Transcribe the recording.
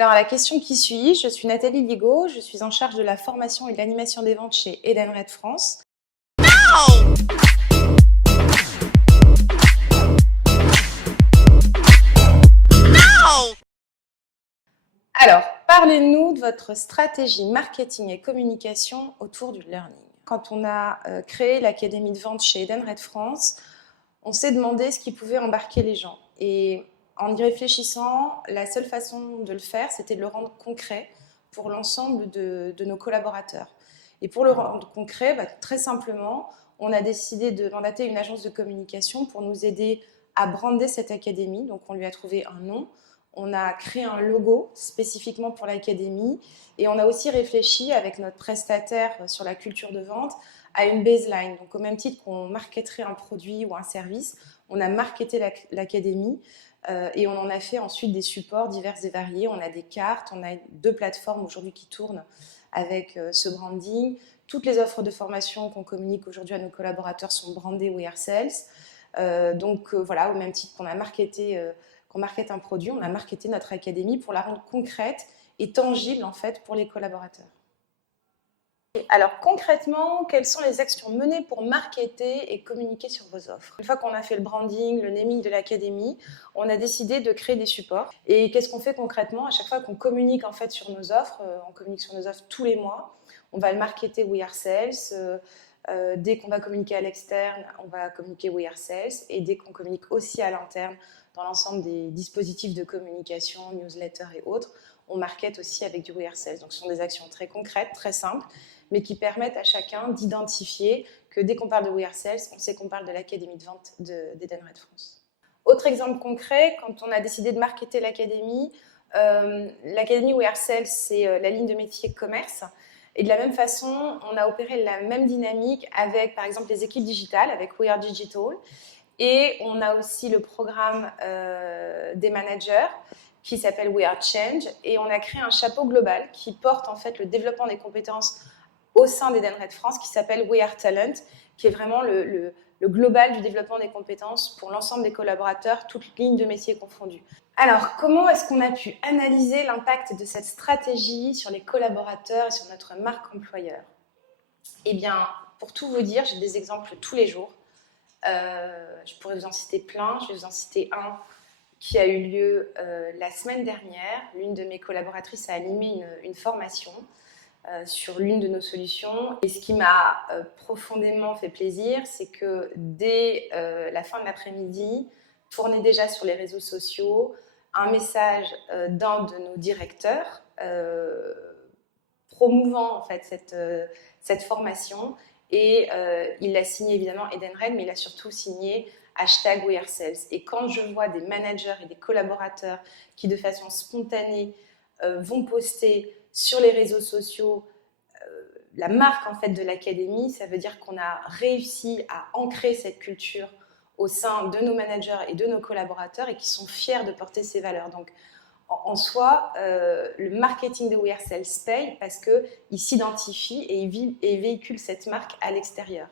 Alors, à la question qui suit, je suis Nathalie Ligaud, je suis en charge de la formation et de l'animation des ventes chez Edenred France. Alors, parlez-nous de votre stratégie marketing et communication autour du learning. Quand on a créé l'académie de vente chez Edenred France, on s'est demandé ce qui pouvait embarquer les gens. Et en y réfléchissant, la seule façon de le faire, c'était de le rendre concret pour l'ensemble de nos collaborateurs. Et pour le rendre concret, très simplement, on a décidé de mandater une agence de communication pour nous aider à brander cette académie. Donc on lui a trouvé un nom, on a créé un logo spécifiquement pour l'académie et on a aussi réfléchi avec notre prestataire sur la culture de vente à une baseline. Donc au même titre qu'on marketerait un produit ou un service, on a marketé l'académie et on en a fait ensuite des supports divers et variés. On a des cartes, on a 2 plateformes aujourd'hui qui tournent avec ce branding. Toutes les offres de formation qu'on communique aujourd'hui à nos collaborateurs sont brandées We Are Sales. Voilà, au même titre qu'on a qu'on markete un produit, on a marketé notre académie pour la rendre concrète et tangible en fait pour les collaborateurs. Alors concrètement, quelles sont les actions menées pour marketer et communiquer sur vos offres? Une fois qu'on a fait le branding, le naming de l'académie, on a décidé de créer des supports. Et qu'est-ce qu'on fait concrètement? À chaque fois qu'on communique en fait sur nos offres, on communique sur nos offres tous les mois, on va le marketer We Are Sales. Dès qu'on va communiquer à l'externe, on va communiquer We Are Sales. Et dès qu'on communique aussi à l'interne, dans l'ensemble des dispositifs de communication, newsletter et autres, on market aussi avec du We Are Sales. Donc ce sont des actions très concrètes, très simples, mais qui permettent à chacun d'identifier que dès qu'on parle de We Are Sales, on sait qu'on parle de l'académie de vente d'Edenred France. Autre exemple concret, quand on a décidé de marketer l'académie We Are Sales, c'est la ligne de métier commerce. Et de la même façon, on a opéré la même dynamique avec, par exemple, les équipes digitales, avec We Are Digital. Et on a aussi le programme des managers qui s'appelle We Are Change. Et on a créé un chapeau global qui porte en fait le développement des compétences au sein d'Edenred France qui s'appelle We Are Talent, qui est vraiment le global du développement des compétences pour l'ensemble des collaborateurs, toutes lignes de métier confondues. Alors, comment est-ce qu'on a pu analyser l'impact de cette stratégie sur les collaborateurs et sur notre marque employeur? Eh bien, pour tout vous dire, j'ai des exemples tous les jours. Je pourrais vous en citer plein. Je vais vous en citer un qui a eu lieu la semaine dernière. L'une de mes collaboratrices a animé une formation sur l'une de nos solutions. Et ce qui m'a profondément fait plaisir, c'est que dès la fin de l'après-midi, tournait déjà sur les réseaux sociaux un message d'un de nos directeurs promouvant en fait cette formation. Et il a signé évidemment Edenred, mais il a surtout signé #WeAreSales. Et quand je vois des managers et des collaborateurs qui de façon spontanée vont poster sur les réseaux sociaux la marque en fait de l'académie, ça veut dire qu'on a réussi à ancrer cette culture au sein de nos managers et de nos collaborateurs et qui sont fiers de porter ces valeurs. Donc en soi, le marketing de We Are Sales paye parce qu'il s'identifie et il véhicule cette marque à l'extérieur.